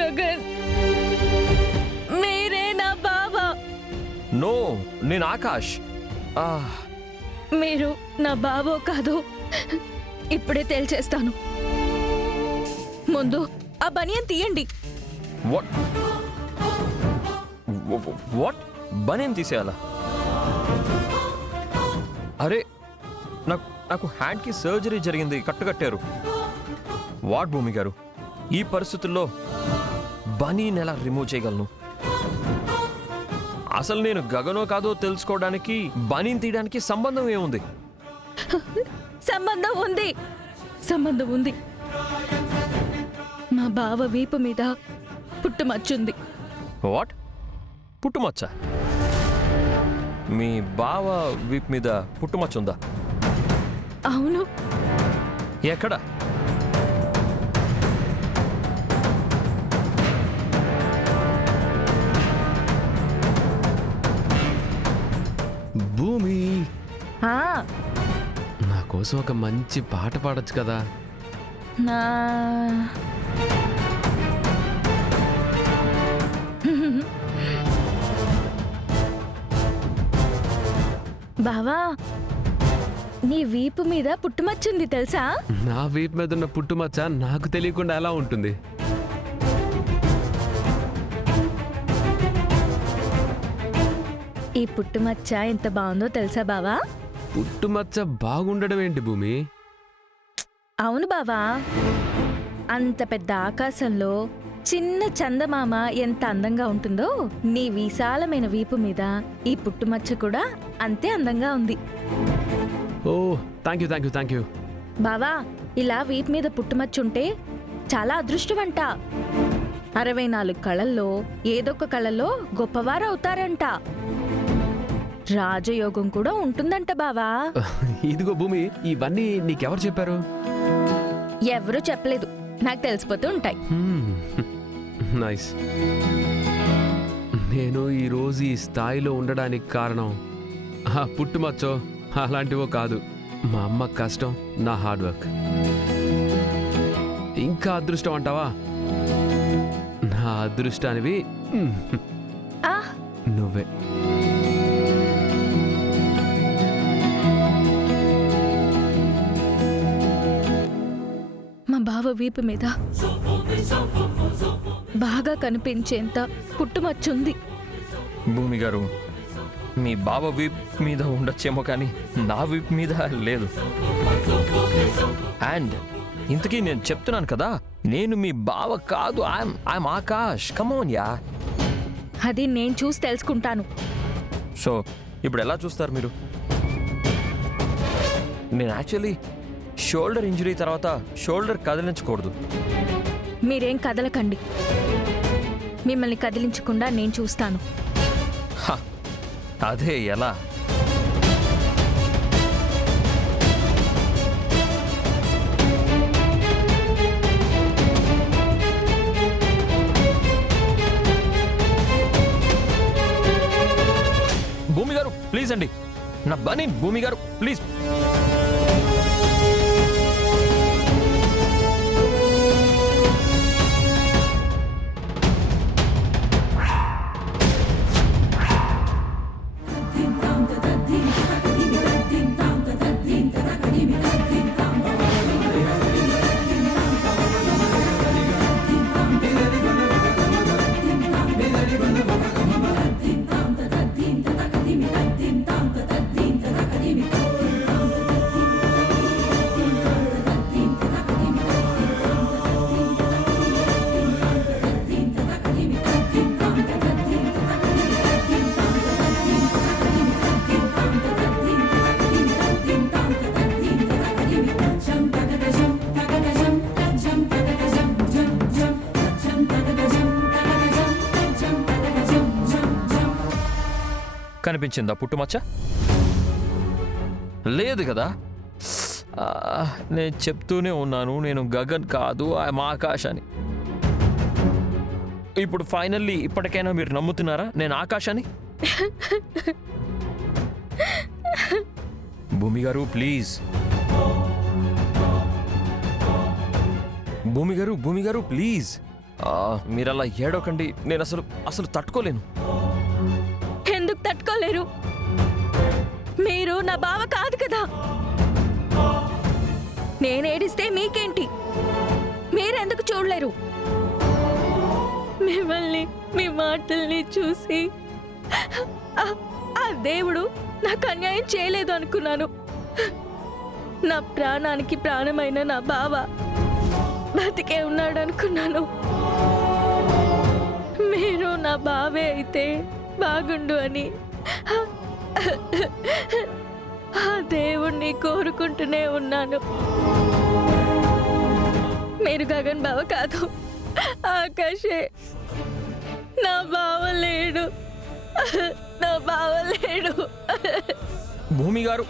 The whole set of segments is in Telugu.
గగన్, మీరే నా బావ. నో, నేను ఆకాష్. మీరు నా బావో కాదో ఇప్పుడే తేల్చేస్తాను. ముందు ఆ బనియన్ తీయండి. వాట్? బనియన్ తీసేయాలా? అరే, నాకు హ్యాండ్కి సర్జరీ జరిగింది, కట్టుకట్టారు. వాట్ భూమి గారు, ఈ పరిస్థితుల్లో బనీని ఎలా రిమూవ్ చేయగలను? అసలు నేను గగనో కాదో తెలుసుకోవడానికి బనీని తీయడానికి సంబంధం ఏముంది? సంబంధం ఉంది. మా బావ వీపు మీద పుట్టుమచ్చుంది. వాట్? పుట్టుమచ్చ? మీ బావ వీపు మీద పుట్టుమచ్చ ఉందా? అవును. ఎక్కడ? భూమి, నా కోసం ఒక మంచి పాట పాడొచ్చు కదా? నా బావా, నీ వీపు మీద పుట్టుమచ్చుంది తెలుసా? నా వీపు మీద ఉన్న పుట్టుమచ్చ నాకు తెలియకుండా ఎలా ఉంటుంది? ఈ పుట్టుమచ్చ ఎంత బాగుందో తెలుసా బావా? పుట్టుమచ్చ బాగుండడం ఏంటి భూమి? అవును బావా, అంత పెద్ద ఆకాశంలో చిన్న చందమామ ఎంత అందంగా ఉంటుందో నీ విశాలమైన వీపు మీద ఈ పుట్టుమచ్చ కూడా అంతే అందంగా ఉంది. ఓ, థ్యాంక్ యూ. బావా, ఇలా వీపు మీద పుట్టుమచ్చుంటే చాలా అదృష్టమంట. 64 కళల్లో ఏదొక కళలో గొప్పవారు అవుతారంట. రాజయోగం కూడా ఉంటుందంట బావా. ఇదిగో భూమి, ఇవన్నీ నీకెవరు చెప్పారు? ఎవరూ చెప్పలేదు, నాకు తెలిసిపోతూ ఉంటాయి. నైస్. నేను ఈరోజు ఈ స్థాయిలో ఉండడానికి కారణం ఆ పుట్టుమచ్చో అలాంటివో కాదు, మా అమ్మ కష్టం, నా హార్డ్ వర్క్. ఇంకా అదృష్టం అంటావా? నా అదృష్టానివి నువ్వే. మా బావ వీపు మీద బాగా కనిపించేంత పుట్టుమచ్చుంది. భూమి గారు, మీ బావ వీప్ మీద ఉండొచ్చేమో కానీ నా వీప్ మీద లేదు. అండ్ ఇంతకీ నేను చెప్తున్నాను కదా, నేను మీ బావ కాదు, ఐఎమ్ ఆకాష్. Come on yeah. అది నేను చూసి తెలుసుకుంటాను. సో ఇప్పుడు ఎలా చూస్తారు మీరు? నేను యాక్చువల్లీ షోల్డర్ ఇంజరీ తర్వాత షోల్డర్ కదిలించకూడదు. మీరేం కదలకండి, మిమ్మల్ని కదిలించకుండా నేను చూస్తాను. అదే ఎలా? భూమి గారు ప్లీజ్ అండి, నా బనీ. భూమి గారు ప్లీజ్. కనిపించిందా పుట్టుమచ్చ? లేదు కదా? నేను చెప్తూనే ఉన్నాను, నేను గగన్ కాదు, ఐఎమ్ ఆకాష్ అని. ఇప్పుడు ఫైనల్లీ ఇప్పటికైనా మీరు నమ్ముతున్నారా నేను ఆకాష్ అని? భూమి గారు ప్లీజ్. భూమి గారు ప్లీజ్. మీరలా ఏడవకండి. నేను అసలు తట్టుకోలేను. ఎందుకు తట్టుకోలేరు? మీరు నా బావ కాదు కదా. నేనేడిస్తే మీకేంటి? మీరెందుకు చూడలేరు? మిమ్మల్ని, మీ మాటల్ని చూసి ఆ దేవుడు నాకు అన్యాయం చేయలేదు అనుకున్నాను. నా ప్రాణానికి ప్రాణమైన నా బావ బతికే ఉన్నాడు అనుకున్నాను. మీరు నా బావే అయితే బాగుండు అని ఆ దేవుణ్ణి కోరుకుంటూనే ఉన్నాను. మీరు గగన్ బావ కాదు, ఆకాశే. నా బావ లేడు, నా బావ లేడు. భూమి గారు,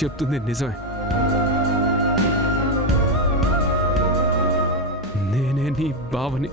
చెప్తుంది నిజమే. నేనే నీ బావని.